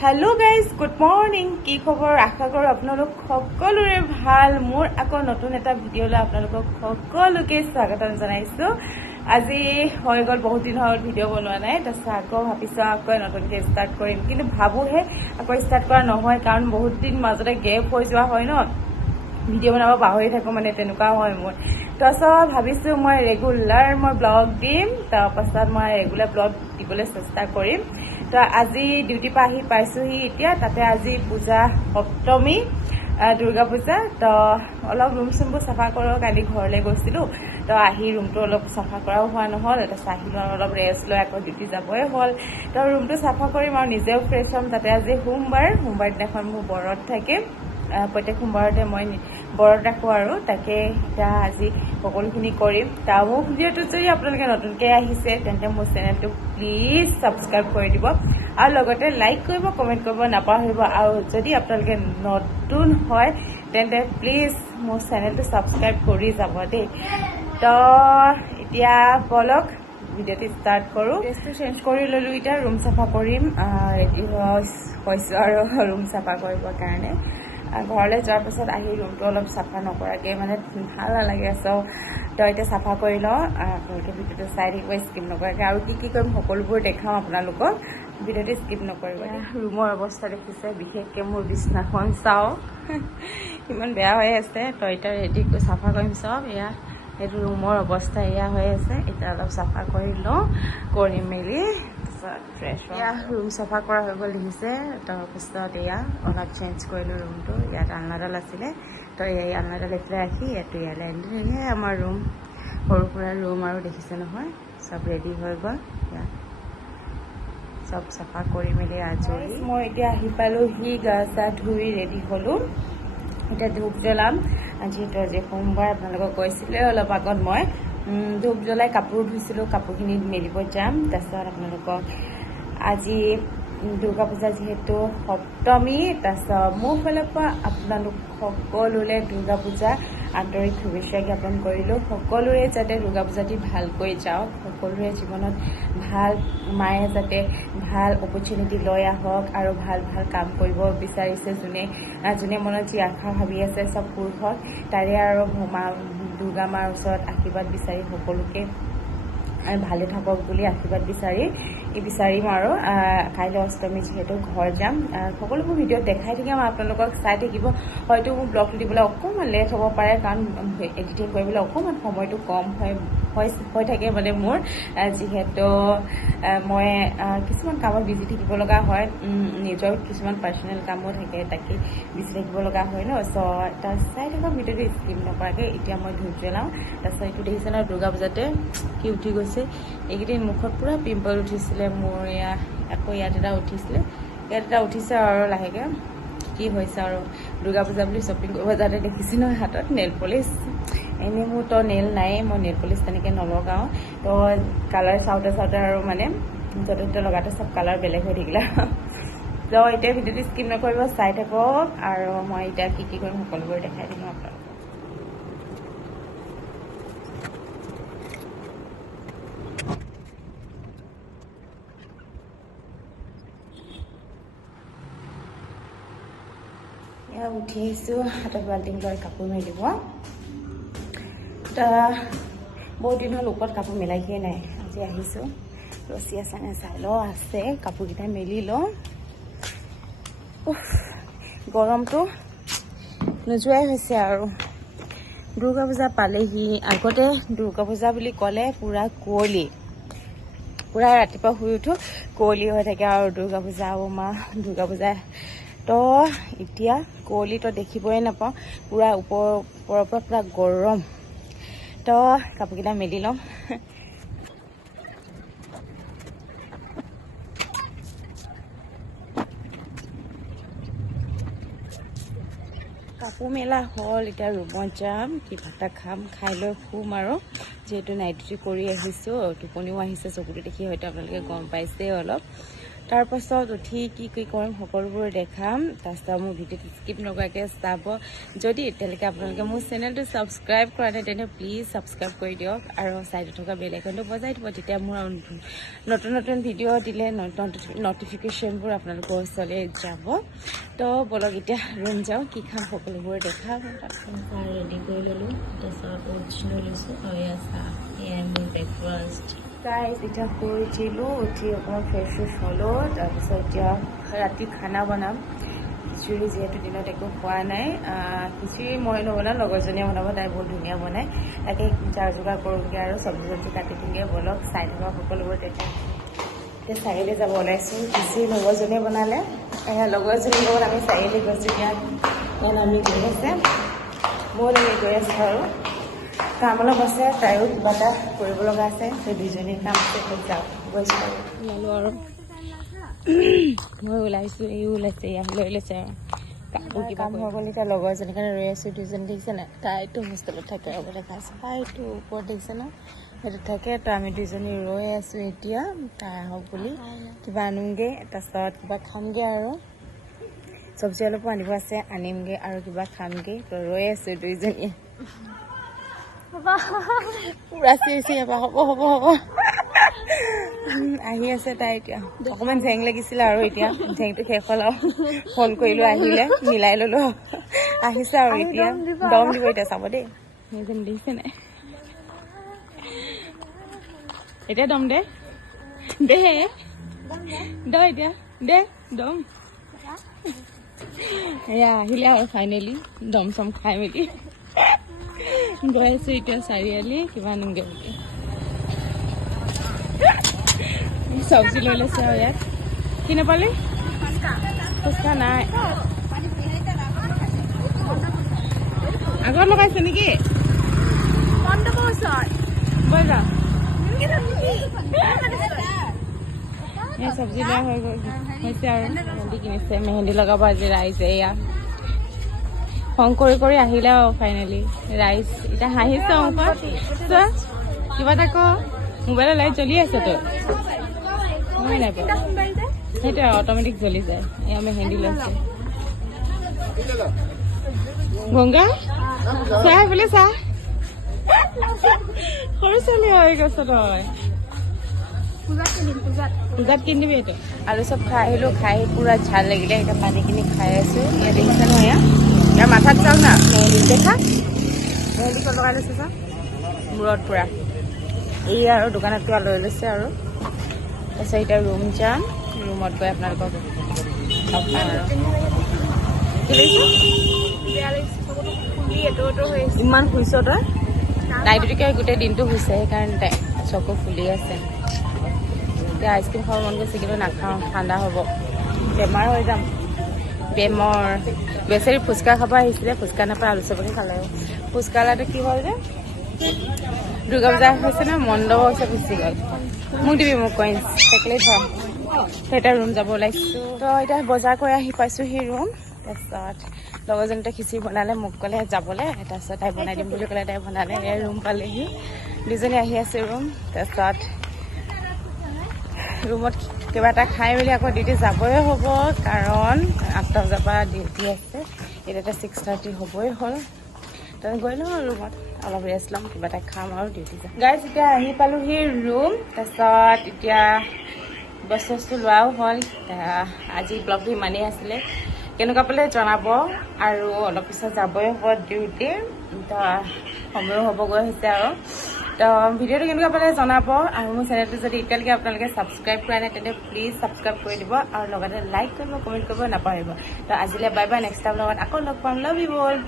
hello guys good morning की खबर आशा करो आपलोक सकलोरे ভাল मोर आको नतुन एटा भिडिओले आपलोक सकलोके स्वागतम जनाइছো আজি হৈ গল বহুত দিন হ'ল ভিডিও বনোৱা নাই তাছ আকৌ ভাবিছো আকৌ নতুনকে স্টাर्ट কৰিম কিন্তু ভাবুহে আকৌ স্টাर्ट কৰা নহয় কাৰণ বহুত দিন মাজতে গেপ হৈ যোৱা হয় ন ভিডিও বনাব পাহৰি থাকো মানে তেনেকুৱা হয় মোৰ তাছ ভাবিছো মই ৰেগুলাৰ মই ব্লগ দিম তাৰ পাছত মই ৰেগুলাৰ ব্লগ দিবলৈ চেষ্টা কৰিম তো আজি ডিউটি পা আহি পাইছোহি এতিয়া তাতে আজি পূজা সপ্তমী দুৰ্গা পূজা তো অলপ ৰুম চুমবোৰ চাফা কৰোঁ কালি ঘৰলৈ গৈছিলোঁ তো আহি ৰুমটো অলপ চাফা কৰাও হোৱা নহ'ল এটা চাহিলো অলপ ৰেষ্ট লৈ আকৌ ডিউটি যাবই হ'ল তো ৰুমটো চাফা কৰিম আৰু নিজেও ফ্ৰেছ হ'ম তাতে আজি সোমবাৰ দিনাখন মোৰ ব্ৰত থাকে প্ৰত্যেক সোমবাৰতে মই ব্ৰত ৰাখোঁ আৰু তাকে এতিয়া আজি সকলোখিনি কৰিম তাৰ মোৰ ভিডিঅ'টো যদি আপোনালোকে নতুনকৈ আহিছে তেন্তে মোৰ চেনেলটো প্লিজ ছাবস্ক্ৰাইব কৰি দিব আৰু লগতে লাইক কৰিব কমেণ্ট কৰিব নাপাহৰিব আৰু যদি আপোনালোকে নতুন হয় তেন্তে প্লিজ মোৰ চেনেলটো ছাবস্ক্ৰাইব কৰি যাব দেই তো এতিয়া বলক ভিডিঅ'টো ষ্টাৰ্ট কৰোঁ ড্ৰেছটো চেঞ্জ কৰি ল'লোঁ এতিয়া ৰুম চাফা কৰিম ৰেডি হৈছোঁ আৰু ৰুম চাফা কৰিবৰ কাৰণে ঘৰলৈ যোৱাৰ পাছত আহি ৰুমটো অলপ চাফা নকৰাকৈ মানে ভাল নালাগে চ' তো এতিয়া চাফা কৰি লওঁ আপোনালোকে ভিডিঅ'টো চাই থাকিব স্কিপ নকৰাকৈ আৰু কি কৰিম সকলোবোৰ দেখাওঁ আপোনালোকক ভিডিঅ'টো স্কিপ নকৰিব ৰুমৰ অৱস্থা দেখিছে বিশেষকৈ মোৰ বিছনাখন চাওঁ ইমান বেয়া হৈ আছে তো এতিয়া ৰেডি চাফা কৰিম চব এয়া সেইটো ৰুমৰ অৱস্থা এয়া হৈ আছে এতিয়া অলপ চাফা কৰি লওঁ কৰি মেলি ফ্ৰেছ এয়া ৰুম চাফা কৰা হৈ গ'ল দেখিছে তাৰপিছত এয়া অলপ চেঞ্জ কৰিলোঁ ৰুমটো ইয়াত আলনাডাল আছিলে তো এই আলনাডাল এইফালে ৰাখি ইয়াতো ইয়ালৈ আনিলোঁ এয়াই আমাৰ ৰুম সৰু সুৰা ৰুম আৰু দেখিছে নহয় চব ৰেডি হৈ গ'ল ইয়াত চব চাফা কৰি মেলি আজৰি মই এতিয়া আহি পালোঁহি গা চা ধুই ৰেডি হ'লোঁ এতিয়া ধূপ জ্বলাম যিহেতু আজি সোমবাৰ আপোনালোকক কৈছিলে অলপ আগত মই ধূপ জ্বলাই কাপোৰ ধুইছিলোঁ কাপোৰখিনি মেলিব যাম তাৰপিছত আপোনালোকক আজি দুৰ্গা পূজা যিহেতু সপ্তমী তাৰপিছত মোৰ ফালৰ পৰা আপোনালোক সকলোলৈ দুৰ্গা পূজা আন্তৰিক শুভেচ্ছা জ্ঞাপন কৰিলোঁ সকলোৰে যাতে দুৰ্গা পূজাটি ভালকৈ যাওক সকলোৰে জীৱনত ভাল মায়ে যাতে ভাল অপৰচুনিটি লৈ আহক আৰু ভাল ভাল কাম কৰিব বিচাৰিছে যোনে মনত যি আশা ভাবি আছে চব পূৰ হওক তাৰে আৰু দুৰ্গা মাৰ ওচৰত আশীৰ্বাদ বিচাৰি সকলোকে ভালে থাকক বুলি আশীৰ্বাদ বিচাৰিম আৰু কাইলৈ অষ্টমী যিহেতু ঘৰ যাম সকলোবোৰ ভিডিঅ'ত দেখাই থাকিম আপোনালোকক চাই থাকিব হয়তো মোৰ ব্লগটো দিবলৈ অকণমান লেট হ'ব পাৰে কাৰণ এডিটিং কৰিবলৈ অকণমান সময়টো কম হৈ থাকে মানে মোৰ যিহেতু মই কিছুমান কামত বিজি থাকিব লগা হয় নিজৰ কিছুমান পাৰ্চনেল কামো থাকে তাকে বিজি থাকিব লগা হয় ন চ' তাৰ চাই থকা ভিডিঅ'টো স্কিপ নকৰাকৈ এতিয়া মই ধূপ জ্বলাওঁ তাৰপিছত এইটো দেখিছে ন দুৰ্গা পূজাতে কি উঠি গৈছে এইকেইদিন মুখত পূৰা পিম্পল উঠিছিলে মোৰ আকৌ ইয়াত এটা উঠিছে আৰু লাহেকৈ কি হৈছে আৰু দুৰ্গা পূজা বুলি শ্বপিং কৰিব যাওঁতে দেখিছে ন হাতত নেল পলিচ এনেই মোৰ তো নেল নাই মই নেল পলিচ তেনেকৈ নলগাওঁ তো কালাৰ চাওঁতে আৰু মানে য'তে ত'তে লগাওঁতে চব কালাৰ বেলেগ হৈ থাকিলে তো এতিয়া ভিডিঅ'টো স্কিপ নকৰিব চাই থাকক আৰু মই এতিয়া কি কৰিম সকলোবোৰ দেখাই দিম আপোনালোকক উঠি আহিছোঁ হাতত বাল্টিং লৈ কাপোৰ মেলিব বহুত দিন হ'ল ওপৰত কাপোৰ মেলাইহে নাই আজি আহিছোঁ ৰছী আছে নে চাই লওঁ আছে কাপোৰকেইটা মেলি লওঁ গৰমটো নোযোৱাই হৈছে আৰু দুৰ্গা পূজা পালেহি আগতে দুৰ্গা পূজা বুলি ক'লে পূৰা কুঁৱলী পূৰা ৰাতিপুৱা শুই উঠোঁ কুঁৱলী হৈ থাকে আৰু দুৰ্গা পূজা দুৰ্গা পূজা তো এতিয়া কুঁৱলীটো দেখিবই নাপাওঁ পূৰা ওপৰৰ পৰা পূৰা গৰম তো কাপোৰকেইটা মেলি লওঁ কাপোৰ মেলা হ'ল এতিয়া ৰুমত যাম কিবা এটা খাম খাই লৈ শুম আৰু যিহেতু নাইট ডিউটি কৰি আহিছোঁ টোপনিও আহিছে চকুটো দেখি হয়তো আপোনালোকে গম পাইছেই অলপ তাৰপাছত উঠি কি কৰিম সকলোবোৰ দেখাম তাৰপিছত মোৰ ভিডিঅ'টো স্কিপ নকৰাকৈ চাব যদি এতিয়ালৈকে আপোনালোকে মোৰ চেনেলটো ছাবস্ক্ৰাইব কৰা নাই তেন্তে প্লিজ ছাবস্ক্ৰাইব কৰি দিয়ক আৰু ছাইডত থকা বেল আইকনটো বজাই দিব তেতিয়া মোৰ নতুন নতুন ভিডিঅ' দিলে নটিফিকেশ্যনবোৰ আপোনালোকৰ ওচৰলৈ যাব তো বলক এতিয়া ৰুম যাওঁ কি খাম সকলোবোৰ দেখাম ৰেডি কৰি ল'লোঁ তাৰপিছত ওটছ লৈছোঁ আৰু এয়া মোৰ ব্ৰেকফাষ্ট গাইজ এতিয়া শুই উঠিলোঁ উঠি অকণমান ফ্ৰেছ হ'লোঁ তাৰপিছত এতিয়া ৰাতি খানা বনাম খিচিৰি যিহেতু দিনত একো খোৱা নাই খিচিৰি মই নবনাওঁ লগৰজনীয়ে বনাব তাই বহুত ধুনীয়া বনায় তাকে যা যোগাৰ কৰোঁগৈ আৰু চব্জি কাটি দিমগৈ বলক চাই থকা সকলোবোৰ দেখাই এতিয়া চাৰিআলি যাব ওলাইছোঁ খিচিৰি লগৰজনীয়ে বনালে লগৰজনীৰ লগত আমি চাৰিআলি গৈছোঁ ইয়াত আমি গৈ আছে ময়ো আমি গৈ আছোঁ আৰু কাম অলপ আছে তাইও কিবা এটা কৰিব লগা আছে সেই দুইজনীৰ কাম আছে যাওঁ গৈছোঁ আৰু মই ওলাইছোঁ এইও ওলাইছে ইয়াক লৈ লৈছে আৰু কাপোৰ কিবা কাম হৈ গ'ল এতিয়া লগৰজনীৰ কাৰণে ৰৈ আছোঁ দুইজনী দেখিছে নাই তাইতো হোষ্টেলত থাকে আৰু দেখাইছোঁ তাইতো ওপৰত দেখিছে ন সেইটো থাকে তো আমি দুইজনী ৰৈ আছোঁ এতিয়া তাই আহক বুলি কিবা আনোগৈ তাৰপিছত কিবা খামগৈ আৰু চব্জি অলপো আনিব আছে আনিমগৈ আৰু কিবা খামগৈ তো ৰৈ আছোঁ দুইজনীয়ে পুৰা চিৰিছে হ'ব হ'ব হ'ব আহি আছে তাই এতিয়া অকণমান জেং লাগিছিলে আৰু এতিয়া জেংটো শেষ হ'ল আৰু ফোন কৰিলোঁ আহিলে মিলাই ল'লোঁ আহিছে আৰু এতিয়া দম দিব এতিয়া চাব দেই সেইজন দেখিছে নাই এতিয়া দম দে দে এতিয়া দে দম এয়া আহিলে আৰু ফাইনেলি দম চম খাই মেলি গৈ আছোঁ এতিয়া চাৰিআলি কিবা আনিমগৈ বুলি চব্জি লৈ লৈছে আৰু ইয়াত কি নাপালি ফুচকা নাই আগত লগাইছে নেকি বৈ যাওঁ চব্জি লোৱা হৈ গ'ল হৈছে আৰু মেহেন্দি কিনিছে মেহেন্দি লগাব আজি ৰাইজ এয়া খং কৰি আহিলে আৰু ফাইনেলি ৰাইজ এতিয়া হাঁহিছে অংকত চোৱা কিবা এটা ক মোবাইলৰ লাইট জ্বলি আছে তো মই নাই পোৱা সেইটোৱে অট'মেটিক জ্বলি যায় এয়া মেহেন্দি লৈছে গংগা চাহ বোলে চাহ সৰু ছোৱালী হৈ গৈছ তই পূজাত কিনিবি এইটো আলু চব খাই আহিলোঁ খাই পুৰা ঝাল লাগিলে এতিয়া পানীখিনি খাই আছোঁ ইয়াত দেখিছে নহয় ইয়াৰ মাথাত চাওক না মেহেন্দি দেখা মেহেন্দি ক'ত লগাই লৈছে চাওক মূৰত পুৰা এই আৰু দোকানত কিবা লৈ লৈছে আৰু তাৰপিছত এতিয়া ৰুম যাম ৰুমত গৈ আপোনালোকক লগ পাম আৰু কি লাগিছে ইমান শুইছ তই নাইটুটিকে গোটেই দিনটো শুইছে সেইকাৰণে তাই চকু ফুলি আছে এতিয়া আইচক্ৰীম খাব মন গৈছে কিন্তু নাখাওঁ ঠাণ্ডা হ'ব বেমাৰ হৈ যাম বেমৰ বেচেৰি ফুচকা খাব আহিছিলে ফুচকা নাপায় আলু চবকে খালে ফুচকালাটো কি হ'ল যে দুৰ্গা পূজা হৈছে ন মণ্ডপ হৈছে গুচি গ'ল মোক দিবি মোক কইন্স থাকিলে থম এতিয়া ৰুম যাব ওলাইছোঁ তো এতিয়া বজাৰ কৰি আহি পাইছোঁহি ৰুম তাৰপিছত লগৰজনীতে খিচিৰি বনালে মোক ক'লে যাবলৈ তাৰপিছত তাই বনাই দিম বুলি ক'লে তাই বনালে এই ৰুম পালেহি দুজনী আহি আছে ৰুম তাৰপিছত ৰুমত কিবা এটা খাই মেলি আকৌ ডিউটি যাবই হ'ব কাৰণ 8টা বজাৰ পৰা ডিউটি আছে এতিয়া 6:30 হ'বই হ'ল তাত গৈ লওঁ ৰুমত অলপ ৰেষ্ট ল'ম কিবা এটা খাম আৰু ডিউটি যাম গাইজ এতিয়া আহি পালোহি ৰুম তাৰপিছত এতিয়া বস্তু লোৱাও হ'ল আজি ব্লগটো ইমানেই আছিলে কেনেকুৱা পালে জনাব আৰু অলপ পিছত যাবই হ'ব ডিউটি তো সময়ো হ'বগৈ হৈছে আৰু তো ভিডিঅ'টো কেনেকুৱা পালে জনাব আৰু মোৰ চেনেলটো যদি এতিয়ালৈকে আপোনালোকে ছাবস্ক্ৰাইব কৰা নাই তেন্তে প্লিজ ছাবস্ক্ৰাইব কৰি দিব আৰু লগতে লাইক কৰিব কমেণ্ট কৰিব নাপাহৰিব তো আজিলৈ বাই বাই নেক্সট টাইম লগত আকৌ লগ পাম লাভ ইউ অল